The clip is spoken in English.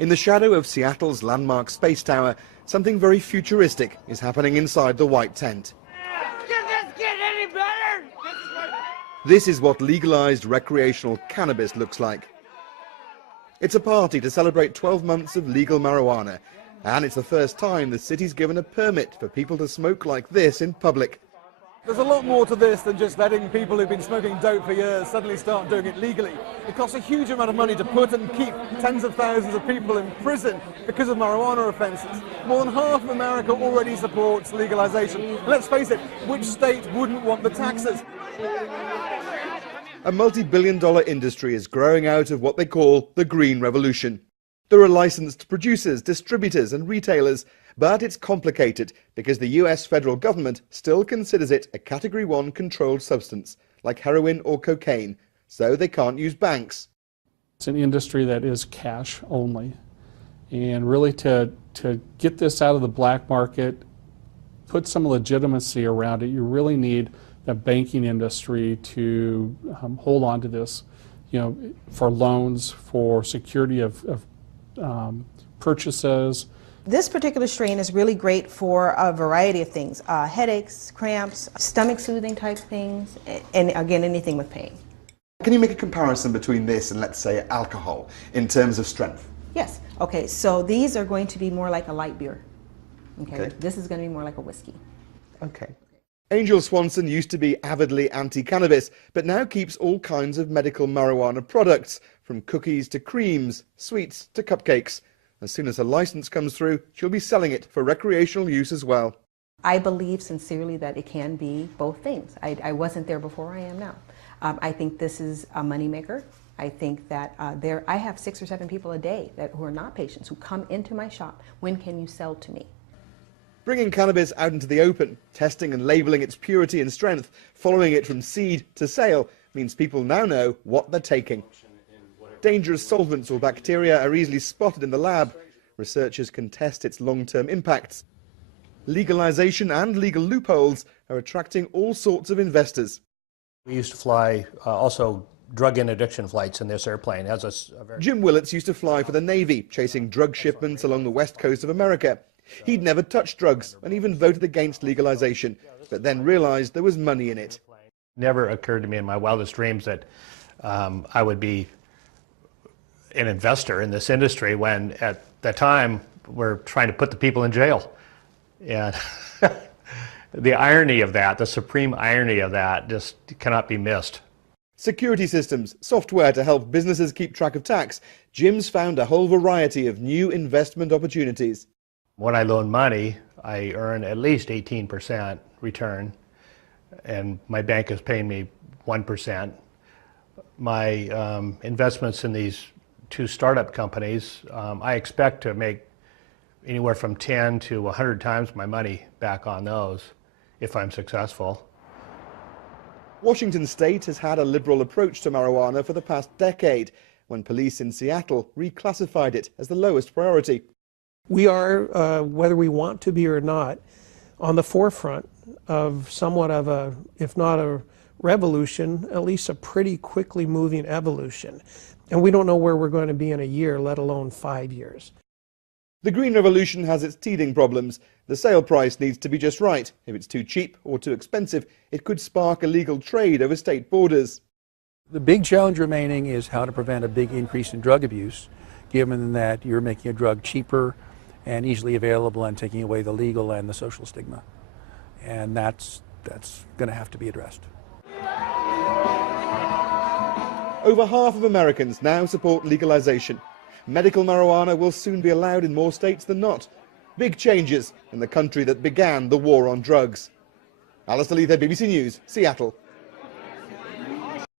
In the shadow of Seattle's landmark space tower, something very futuristic is happening inside the white tent. Can this get any better? This is what legalized recreational cannabis looks like. It's a party to celebrate 12 months of legal marijuana, and it's the first time the city's given a permit for people to smoke like this in public. There's a lot more to this than just letting people who've been smoking dope for years suddenly start doing it legally. It costs a huge amount of money to put and keep tens of thousands of people in prison because of marijuana offences. More than half of America already supports legalization. And let's face it, which state wouldn't want the taxes? A multi-billion-dollar industry is growing out of what they call the Green Revolution. There are licensed producers, distributors and retailers, but it's complicated because the US federal government still considers it a Category 1 controlled substance, like heroin or cocaine, so they can't use banks. It's an industry that is cash only, and really to get this out of the black market, put some legitimacy around it, you really need the banking industry to hold on to this, for loans, for security of purchases. This particular strain is really great for a variety of things, headaches, cramps, stomach soothing type things, and again, anything with pain. Can you make a comparison between this and, let's say, alcohol in terms of strength? Yes. Okay, so these are going to be more like a light beer. Okay. This is going to be more like a whiskey. Okay. Angel Swanson used to be avidly anti-cannabis, but now keeps all kinds of medical marijuana products, from cookies to creams, sweets to cupcakes. As soon as a license comes through, she'll be selling it for recreational use as well. I believe sincerely that it can be both things. I wasn't there before, I am now. I think this is a moneymaker. I think that I have 6 or 7 people a day who are not patients who come into my shop. When can you sell to me? Bringing cannabis out into the open, testing and labeling its purity and strength, following it from seed to sale, means people now know what they're taking. Dangerous solvents or bacteria are easily spotted in the lab. Researchers can test its long-term impacts. Legalization and legal loopholes are attracting all sorts of investors. We used to fly also drug interdiction flights in this airplane. Jim Willets used to fly for the Navy, chasing drug shipments along the west coast of America. He'd never touched drugs and even voted against legalization, but then realized there was money in it. Never occurred to me in my wildest dreams that I would be an investor in this industry when at the time we're trying to put the people in jail. And the irony of that, the supreme irony of that, just cannot be missed. Security systems, software to help businesses keep track of tax. Jim's found a whole variety of new investment opportunities. When I loan money, I earn at least 18% return, and my bank is paying me 1%. My investments in these 2 startup companies, I expect to make anywhere from 10 to 100 times my money back on those if I'm successful. Washington state has had a liberal approach to marijuana for the past decade, when police in Seattle reclassified it as the lowest priority. We are, whether we want to be or not, on the forefront of somewhat of a, if not a revolution, at least a pretty quickly moving evolution. And we don't know where we're going to be in a year, let alone 5 years. The Green Revolution has its teething problems. The sale price needs to be just right. If it's too cheap or too expensive, it could spark illegal trade over state borders. The big challenge remaining is how to prevent a big increase in drug abuse, given that you're making a drug cheaper and easily available and taking away the legal and the social stigma. And that's going to have to be addressed. Over half of Americans now support legalization. Medical marijuana will soon be allowed in more states than not. Big changes in the country that began the war on drugs. Alistair Leith, BBC News, Seattle.